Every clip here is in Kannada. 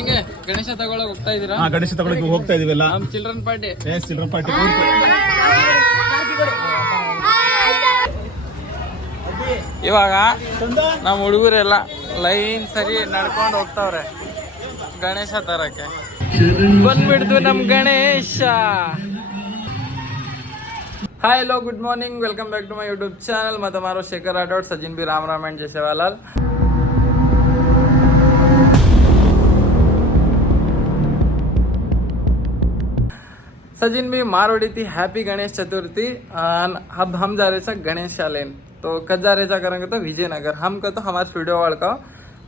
ಹೆಂಗೆ ಗಣೇಶ ತಗೊಳಕ್ ಹೋಗ್ತಾ ಇದೀರಾ? ಗಣೇಶ ತಗೊಳಕ್ ಹೋಗ್ತಾ ಇದೀವಲ್ಲ. ನಮ್ ಚಿಲ್ಡ್ರನ್ ಪಾರ್ಟಿ. Children party. ಇವಾಗ ನಮ್ಮ ಹುಡುಗರೆಲ್ಲ ಲೈನ್ ಸರಿ ನಡ್ಕೊಂಡು ಹೋಗ್ತಾವ್ರೆ ಗಣೇಶ ತರಕ್ಕೆ. ಬಂದ್ಬಿಡ್ತು ನಮ್ Ganesha. Hi hello good morning, welcome back to my YouTube channel. मैं तुम्हारो शेखर राठौड़, सचिन भी राम राम एंड जय सेवालाल. सचिन भी मार उड़ी थी हैप्पी गणेश चतुर्थी. अब हम जा रहे थे गणेश लेन. तो कद जा रहे करेंगे तो विजयनगर. हम का तो हमारे वीडियो वाल का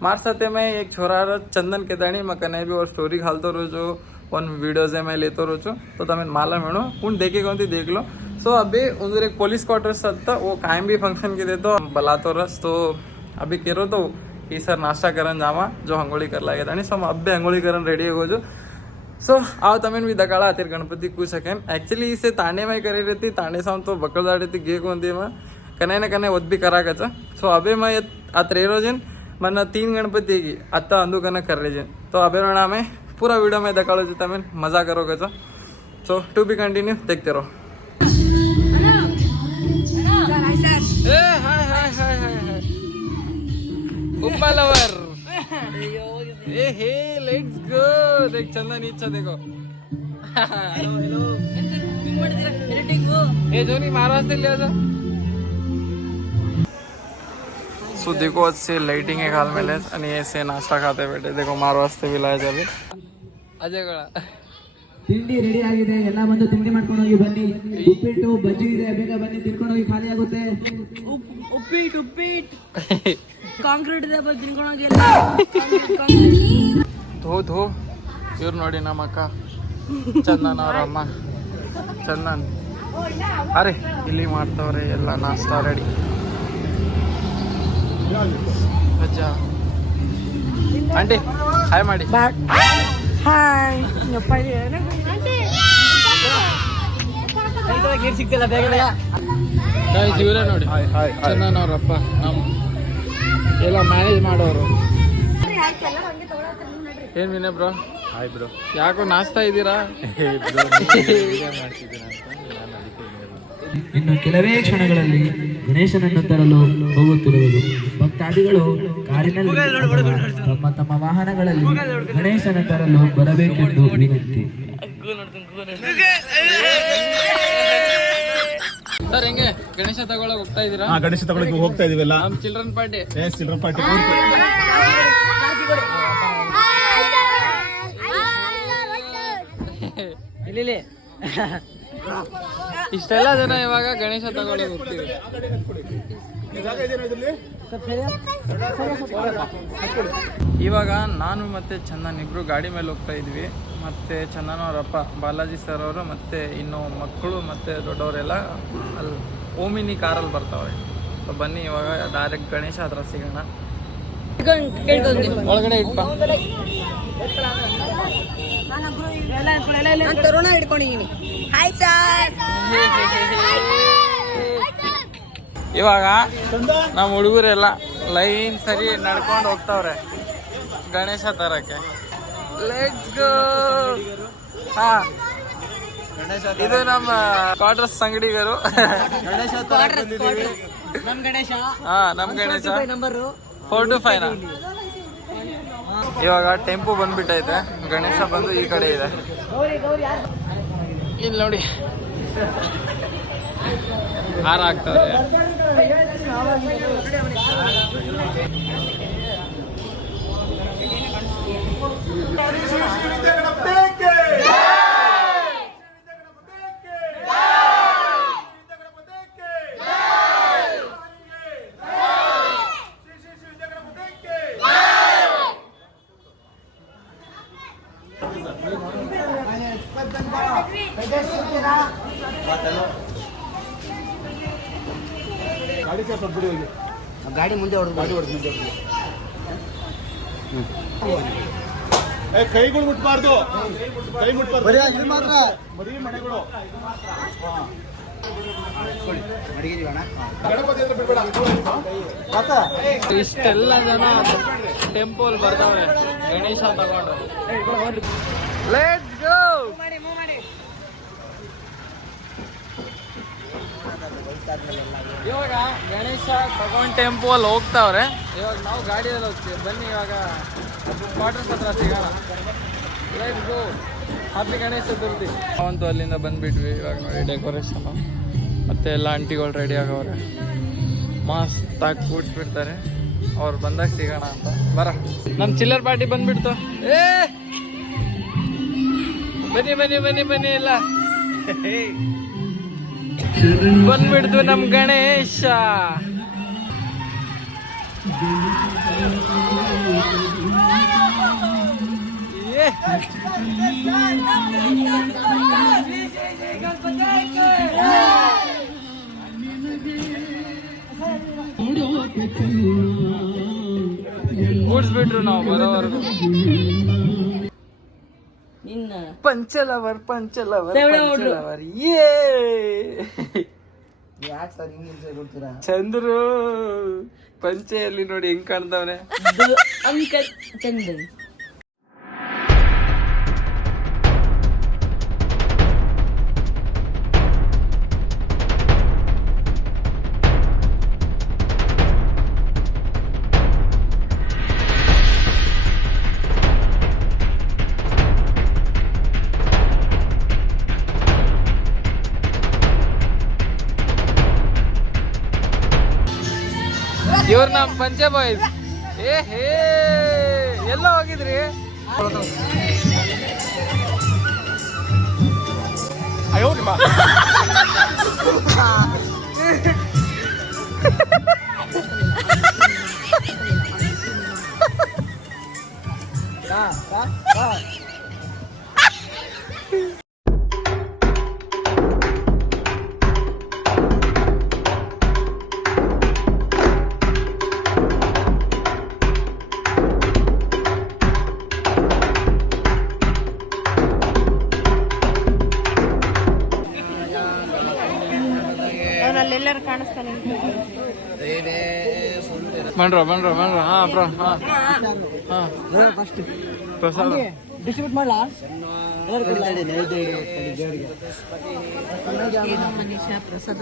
मार साथे में एक छोरा चंदन के दाणी मकने भी और स्टोरी घालतो रोजो ಒಂದು ವಿಡಿಯೋಸ್ मैं लेतो रोचो तो तमें मालूम है पुण देखेगा देख लो. सो अभी उधर एक पुलिस क्वार्टर्स था, वो कायम भी फंक्शन के दे तो बलातो रस. तो अभी कह तो कि सर नाश्ता करन जावा जो हंगोली कर लागे था. सो अभी हंगोली करन रेडी हो जो. सो आओ तमें भी दकाड़ा आते गणपति कुछ सेकेंड. एक्चुअली इसे तांडे में करी रहती, तांडे साम तो बकल दाड़ी थी गे कौन थी मैं कने न कने ओद भी करा कचा. सो अभी मैं आत रे रोजन मन 3 गणपति की आता अंदू कने कर रहे. तो अभी रोना में पूरा वीडियो में दकाड़ो जो तमें मजा करो कचा. सो टू बी कंटिन्यू देखते रहो. Hi hi hi hi hi उप्पा लवर. ए हे लेट्स गो. देख चंदन इच्छा देखो. ए जोनी मारा से ले जा. सो देखो अच्छे लाइटिंग है हाल में लेस आणि ऐसे नाश्ता खाते बैठे. देखो मारो वास्ते भी लाया जावे. अजय गड़ा ತಿಂಡಿ ರೆಡಿ ಆಗಿದೆ, ಎಲ್ಲ ಬಂದು ತಿಂಡಿ ಮಾಡ್ಕೊಂಡು ಹೋಗಿ ಬನ್ನಿ. ಉಪ್ಪಿಟ್ಟು ಬಜ್ಜಿ ಇದೆ, ಬೇಗ ಬನ್ನಿ ತಿನ್ಕೊಂಡು ಹೋಗಿ, ಖಾಲಿ ಆಗುತ್ತೆ. ಉಪ್ಪಿಟ್ಟು ಕಾಂಕ್ರೀಟ್ ಇದೆ, ಬಂದು ತಿನ್ಕೊಂಡು ಹೋಗಿ. ಧೋ ಇವ್ರು ನೋಡಿ ನಮ್ಮ ಅಕ್ಕ ಚಂದನ್ ಅವ್ರ ಅಮ್ಮ ಚಂದನ್. ಅರೆ ಇಲ್ಲಿ ಮಾಡ್ತವ್ರೆ ಎಲ್ಲ ನಾಷ್ಟಾ ರೆಡಿ. ಅಜ್ಜ ಆಂಟಿ ಹಾಯ್ ಮಾಡಿ. ಹಾಯ್ ಸಿಗ್ತಿಲ್ಲ ಬೇಗ ಇವರೇ ನೋಡಿ ಚಂದನ್ ಅವ್ರಪ್ಪ ನಮ್ಮ ಎಲ್ಲ ಮ್ಯಾನೇಜ್ ಮಾಡೋರು. ಏನ್ ವಿನಯ ಬ್ರೋ? Hi bro. ಯಾಕೋ ನಾಚ್ತಾ ಇದ್ದೀರಾ? ಇನ್ನು ಕೆಲವೇ ಕ್ಷಣಗಳಲ್ಲಿ ಗಣೇಶನನ್ನು ತರಲು ಹೋಗುತ್ತಿರುವುದು. ಭಕ್ತಾದಿಗಳು ಕಾರಿನಲ್ಲಿ ತಮ್ಮ ತಮ್ಮ ವಾಹನಗಳಲ್ಲಿ ಗಣೇಶನ ತರಲು ಬರಬೇಕೆಂದು ವಿನಂತಿ. ಸರ್ ಹೆಂಗೆ ಗಣೇಶ ತಗೊಳಕ್ ಹೋಗ್ತಾ ಇದೀರಾ? ಗಣೇಶ ತಗೊಳಕ್ ಹೋಗ್ತಾ ಇದೀವಲ್ಲ. ನಮ್ ಚಿಲ್ಡ್ರನ್ ಪಾರ್ಟಿ. Children party. ಇಲ್ಲಿ ಇಷ್ಟೆಲ್ಲ ಜನ ಇವಾಗ ಗಣೇಶ ತಗೊಳಕ್ ಹೋಗ್ತೀವಿ. ಇವಾಗ ನಾನು ಮತ್ತೆ ಚಂದನ್ ಇಬ್ರು ಗಾಡಿ ಮೇಲೆ ಹೋಗ್ತಾ ಇದ್ವಿ. ಮತ್ತೆ ಚಂದನ್ ಅವರಪ್ಪ ಬಾಲಾಜಿ ಸರ್ ಅವರು ಮತ್ತೆ ಇನ್ನು ಮಕ್ಕಳು ಮತ್ತೆ ದೊಡ್ಡವರೆಲ್ಲ ಅಲ್ಲಿ ಓಮಿನಿ ಕಾರಲ್ಲಿ ಬರ್ತಾವ್ರೆ. ಸೊ ಬನ್ನಿ ಇವಾಗ ಡೈರೆಕ್ಟ್ ಗಣೇಶ ಹತ್ರ ಸಿಗೋಣ. ಒಳಗಡೆ ಇಟ್ಟ ತರುಣ ಹಿಡ್ಕೊಂಡಿದ್ದೀನಿ. Hi sir. ಇವಾಗ ನಮ್ಮ ಹುಡುಗರೆಲ್ಲ ಲೈನ್ ಸರಿ ನಡ್ಕೊಂಡು ಹೋಗ್ತಾವ್ರೆ ಗಣೇಶ ತರಕ್ಕೆ. Let's go. ಹಾ ಇದು ನಮ್ಮ ಕ್ವಾರ್ಟರ್ಸ್ ಅಂಗಡಿಗರು. ಹಾ ನಮ್ ಗಣೇಶ 4-5 ಇವಾಗ ಟೆಂಪು ಬಂದ್ಬಿಟ್ಟೈತೆ. ಗಣೇಶ ಬಂದು ಈ ಕಡೆ ಇದೆ. ಇಲ್ಲಿ ನೋಡಿ ಹಾರ ಹಾಕ್ತಾರೆ. ಗಾಡಿ ಮುಂದೆ ಕೈಗಳು ಮುಟ್ಬಾರ್ದು, ಕೈ ಮುಟ್ಬಾರ್ದು. ಬರೀ ಮನೆಗಳು. ಇಷ್ಟೆಲ್ಲ ಜನ ಟೆಂಪಲ್ ಬರ್ತಾವ್ರೆ ಗಣೇಶ ತಗೊಂಡು. Let's go. ಇವಾಗ ಗಣೇಶ ತಗೊಂಡ್ ಟೆಂಪಲ್ ಹೋಗ್ತಾವ್ರೆ. ಇವಾಗ ನಾವು ಗಾಡಿಯಲ್ಲಿ ಹೋಗ್ತೀವಿ. ಬನ್ನಿ ಇವಾಗ ಕ್ವಾರ್ಟರ್ಸ್ ಹತ್ರ ಸಿಗೋಣ. Let's go. Happy Ganesha Chaturthi. ನಾವಂತೂ ಅಲ್ಲಿಂದ ಬಂದ್ಬಿಟ್ವಿ. ಇವಾಗ ನೋಡಿ ಡೆಕೋರೇಷನ್ ಮತ್ತೆ ಎಲ್ಲ ಆಂಟಿಗಳು ರೆಡಿ ಆಗವ್ರೆ. ಮಸ್ತಾಗಿ ಕೂಡ್ಸ್ಬಿಡ್ತಾರೆ. ಅವ್ರು ಬಂದಾಗ ಸಿಗೋಣ ಅಂತ. ಬರ ನಮ್ಮ ಚಿಲ್ಲರ್ ಪಾರ್ಟಿ ಬಂದ್ಬಿಡ್ತು. ಏ ಬನ್ನಿ ಬನ್ನಿ ಬನ್ನಿ ಬನ್ನಿ ಎಲ್ಲ ಬಂದ್ಬಿಡ್ತು ನಮ್ ಗಣೇಶ. ಏ ಕೂಡ್ಸ್ಬಿಟ್ರು ನಾವು ಬರೋವರೆಗೂ. ಪಂಚಲವರ್ ಪಂಚಲವರ್ ಪಂಚಲವರ್. ಯಾಕೆ ಸರ್ ಹಿಂಗೆ ಕೊಡ್ತೀರಾ? ಚಂದ್ರು ಪಂಚೆಯಲ್ಲಿ ನೋಡಿ ಹೆಂಗ್ ಕಾಣ್ತಾವನೆ. ಅಂಕಲ್ ಚಂದನ್. ಇವ್ರ ನಮ್ ಪಂಚೆ ಬಾಯ್ಸ್. ಏ ಹೇ ಎಲ್ಲ ಹೋಗಿದ್ರಿ? ಅವನಲ್ಲೆಲ್ಲರೂ ಕಾಣಿಸ್ತಾನೆ. ಬನ್ರ ಬನ್ರ ಬನ್ರ. ಹಾ ಬ್ರೋ. ಹಾ ಹಾ ಪ್ರಸಾದ ಡಿಸ್ಟ್ರಿಬ್ಯೂಟ್ ಮಾಡ್ಲಾ? ಮನೀಷಾ ಪ್ರಸಾದ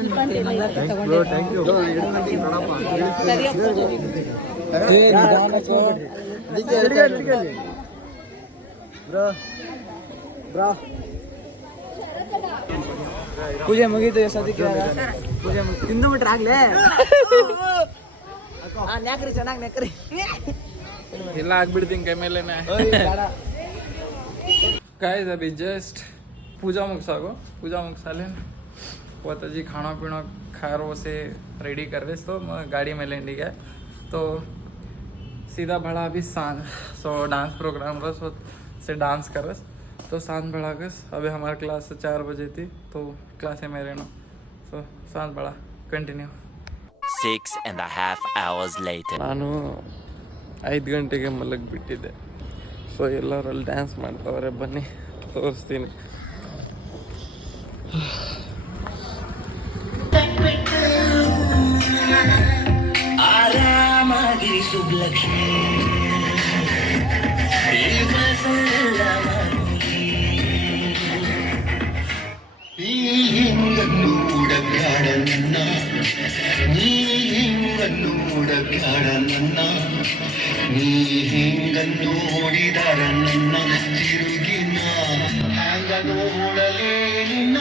ಪೂಜೆ ಮುಗೀತು. ಸದ್ಯಕ್ಕೆ ಪೂಜೆ ಮುಗಿ ತಿಂದುಬಿಟ್ರೆ ಆಗ್ಲೇ ನೆಕ್ರಿ ಚೆನ್ನಾಗಿ ನೆಕ್ರಿ. ಎಲ್ಲ ಆಗ್ಬಿಡ್ತೀನಿ ಕೈ ಮೇಲೆನೆ. गाइस अभी जस्ट पूजा मुक्सागो. पूजा मुक्साले पोता जी खाना पीना खारो से रेडी कर रहे. तो गाड़ी में लेंडी गए तो सीधा बड़ा अभी सांझ. सो डांस प्रोग्राम रस से डांस कर रस. तो सांझ बड़ा गस. अभी हमारे क्लास 4 बजे थी तो क्लास है मेरे नो. सो सांझ बड़ा कंटिन्यू. 6.5 hours later. ನಾನು 5 ಗಂಟೆಗೆ ಮಲಗಿಬಿಟ್ಟಿದ್ದೆ. ಸೊ ಎಲ್ಲರೂ ಅಲ್ಲಿ ಡ್ಯಾನ್ಸ್ ಮಾಡ್ತಾವ್ರೆ. ಬನ್ನಿ ತೋರಿಸ್ತೀನಿ. ಆರಾಮಾಗಿ ಸುಬ್ಲಕ್ಷ್ಮಿ ಹಿಂಗನ್ನೂಡಗಾಡ ನನ್ನ ನೀ ಹಿಂಗನ್ನೂಡಗಾಡ ನನ್ನ ನೀ ಹಿಂಗನ್ನೋಡಿದಾರ ನನ್ನ ತಿರುಗಿನ ಹ್ಯಾಂಗ ನೋಡಲೇ ನಿನ್ನ.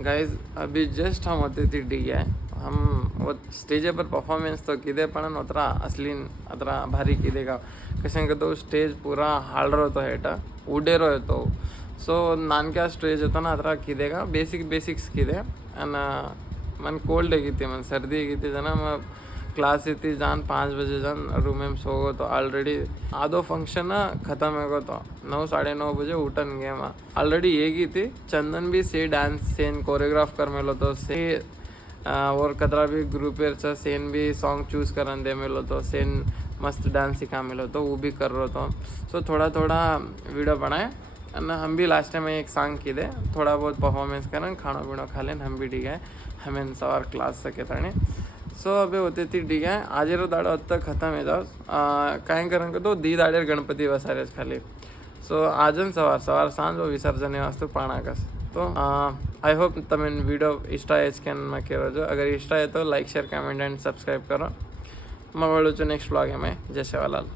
गाइज अभी जस्ट हम होते थी डी है हम वो स्टेज पर परफॉर्मेंस तो किदे पण उतरा असली अतरा भारी किदेगा कशें तो स्टेज पूरा हाळरो तो हेट उडेरो येतो सो नानक्या स्टेज होता ना अतरा किदेगा बेसिक्स किदे आणि मन कोल्ड ಆಗಿತ್ತು मन सर्दी ಆಗಿತ್ತು जन क्लास इतनी जान 5 बजे जान रूम में सो गो तो ऑलरेडी आधो फंक्शन खत्म हो तो 9-9:30 बजे उठन गेम ऑलरेडी ಹೇಗಿ थी चंदन भी से डांस सेन कोरियोग्राफ कर मेलो तो से और कतरा भी ग्रुप सेन भी सॉन्ग चूज करन दे मेलो तो सेन मस्त डांस सिखा मिलो तो वो भी कर रहा तो सो थोड़ा वीडियो बनाए और हम भी लास्ट टाइम एक सॉन्ग की दे थोड़ा बहुत परफॉर्मेंस करन खाना पीना खा लेन हम भी ठीक है हमें सवार क्लास सके ताने सो अभी होते थी ठीक है आज दाड़ो हद तक खत्म है जाओ काय करेंगे तो दी दाड़े गणपति वसारे खाली सो आजन सवार सांज विसर्जन वास्तु पाणाकस तो आई होप तमें वीडियो इष्ट आयन जो अगर इष्ट है तो like share comment and subscribe करो मैं बोलूँ नेक्स्ट व्लॉग में जय सेवालाल।